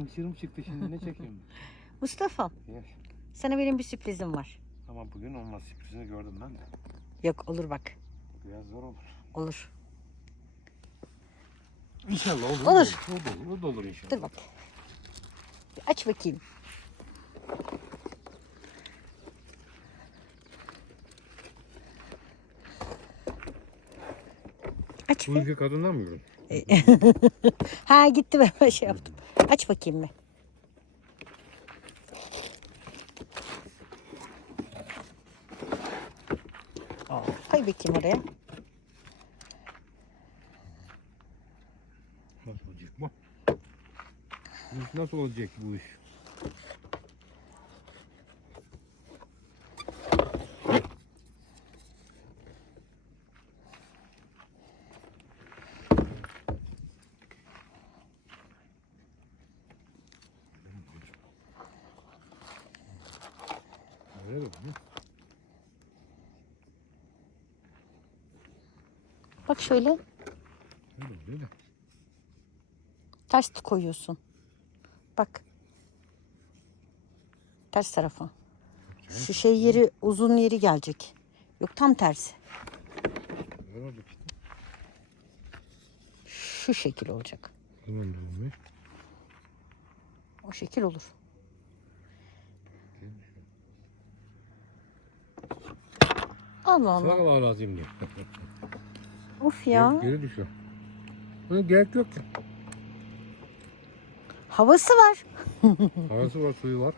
Hınçırım çıktı şimdi ne çekeyim? Mustafa Yaş. sana benim bir sürprizim var. Ama bugün olmaz sürprizini gördüm ben de. Yok olur bak. Biraz zor olur. Olur. İnşallah olur. Olur. O da olur, o da olur inşallah. Dur bak. Bir aç bakayım. Aç Bu ülke kadından mı gördün? ha gitti ben şey yaptım. Aç bakayım bir. Aa, Koy bakayım oraya. Nasıl olacak bu? Nasıl olacak bu iş? Öyle mi? Bak şöyle Öyle öyle. ters koyuyorsun. Bak. Ters tarafa. Şu şey yeri uzun yeri gelecek. Yok tam tersi. Şu şekil olacak. O şekil olur. Allah Allah. Sağ lazım diye. Of ya. Geri, geri düşüyor. Buna gerek yok ki. Havası var. Havası var, suyu var.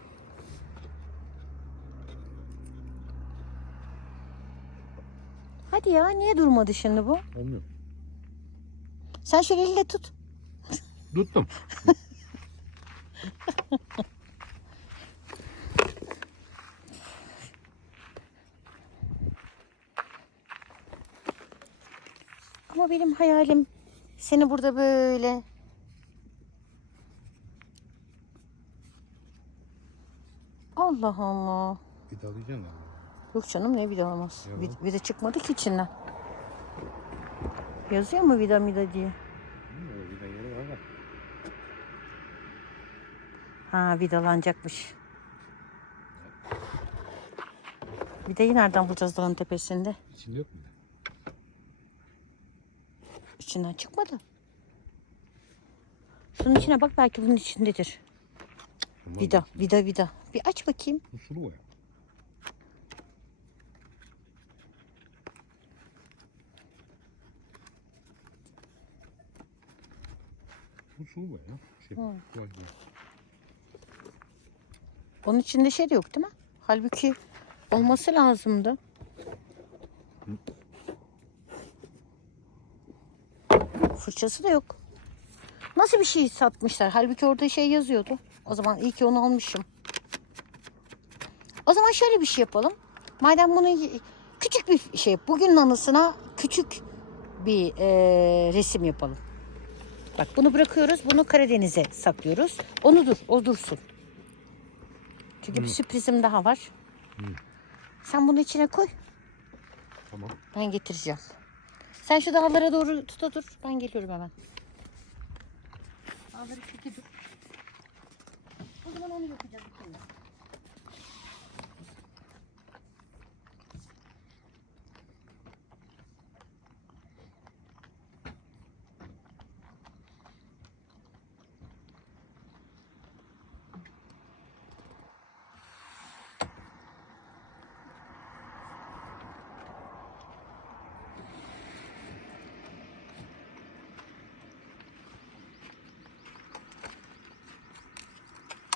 Hadi ya niye durmadı şimdi bu? Olmuyor. Sen şöyle elle tut. Tuttum. Ama benim hayalim seni burada böyle Allah Allah. Vidalayacaksın. Yok canım ne vida olmaz. Yok. Vid- vida çıkmadı ki içinden. Yazıyor mu vida mida diye? O vida yeri var da. Ha vidalanacakmış. Vidayı nereden bulacağız dağın tepesinde? İçinde yok mu? İçinden çıkmadı. Şunun içine bak belki bunun içindedir. Aman Vida, be, vida, vida. Bir aç bakayım. Bu sulu var. Bu sulu var ya. Şey, ya. Onun içinde şey de yok değil mi? Halbuki olması lazımdı. Fırçası da yok. Nasıl bir şey satmışlar? Halbuki orada şey yazıyordu. O zaman iyi ki onu almışım. O zaman şöyle bir şey yapalım. Madem bunu küçük bir şey, bugünün anısına küçük bir eee, resim yapalım. Bak bunu bırakıyoruz, bunu Karadeniz'e saklıyoruz. Onu dur, o dursun. Çünkü bir sürprizim daha var. Sen bunu içine koy. Tamam. Ben getireceğim. Sen şu dağlara doğru tuta dur. Ben geliyorum hemen. Dağları çeki dur. O zaman onu yapacağız.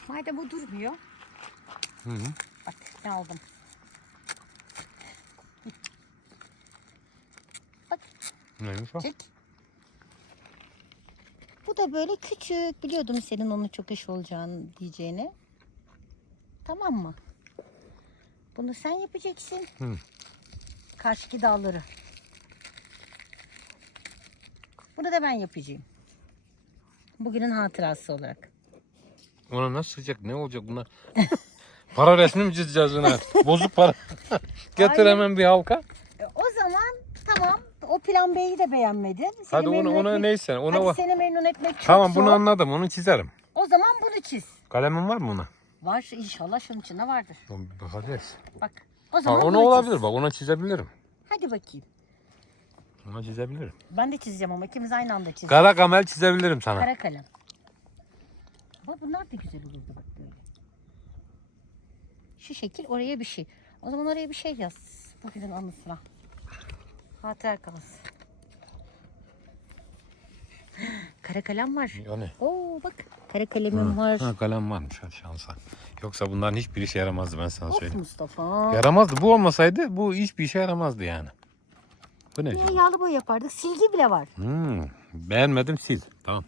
Madem o durmuyor. Hı hı. Bak ne aldım. Neymiş o? Çek. Bu da böyle küçük. Biliyordum senin onun çok iş olacağını diyeceğini. Tamam mı? Bunu sen yapacaksın. Hı. Karşıki dağları. Bunu da ben yapacağım. Bugünün hatırası olarak. Ona nasıl sıcak? Ne olacak buna? para resmi mi çizeceğiz buna? Bozuk para. Getir Hayır. hemen bir halka. E, o zaman tamam. O plan B'yi de beğenmedin. Seni Hadi onu memnun ona etmek- neyse. Ona Hadi va- seni memnun etmek çok Tamam zor. bunu anladım. Onu çizerim. O zaman bunu çiz. Kalemin var mı buna? Var inşallah şunun içinde vardır. Oğlum bir Bakacağız. Bak o Ha, zaman ona bunu olabilir çiz. bak ona çizebilirim. Hadi bakayım. Ona çizebilirim. Ben de çizeceğim ama ikimiz aynı anda çizelim. Kara kamel çizebilirim sana. Kara kalem. Ama bunlar da güzel olurdu bak böyle. Şu şekil oraya bir şey. O zaman oraya bir şey yaz. Bugünün anısına. Hatıra kalsın. Kara kalem var. Yani. Oo bak kara kalemim var. Ha, kalem varmış hadi şansa. Yoksa bunların hiçbir işe yaramazdı ben sana Of söyleyeyim. Mustafa. Yaramazdı. Bu olmasaydı bu hiçbir işe yaramazdı yani. Bu ne? Niye yağlı boya yapardık? Silgi bile var. Hmm, beğenmedim sil. Tamam.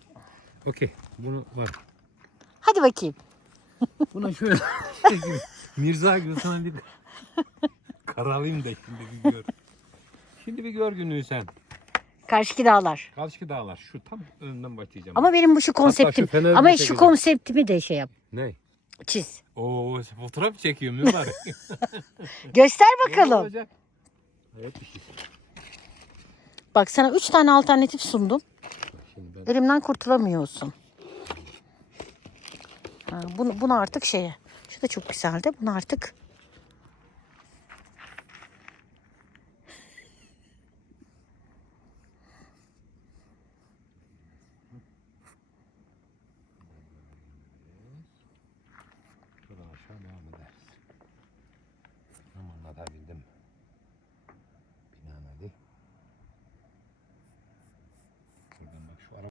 Okey. Bunu var. Hadi bakayım. Buna şöyle Mirza gibi sana bir karalayayım da şimdi bir gör. Şimdi bir gör günlüğü sen. Karşıki dağlar. Karşı dağlar. Şu tam önünden başlayacağım. Ama benim bu şu konseptim. feneri Ama de şu çekeceğim. konseptimi de şey yap. Ne? Çiz. Oo fotoğraf çekiyor mübarek. Göster Ne bakalım. olacak? Bir şey. Bak sana üç tane alternatif sundum. Şimdi ben Elimden kurtulamıyorsun. Bunu, bunu artık şeye. Şu da çok güzeldi. Bunu artık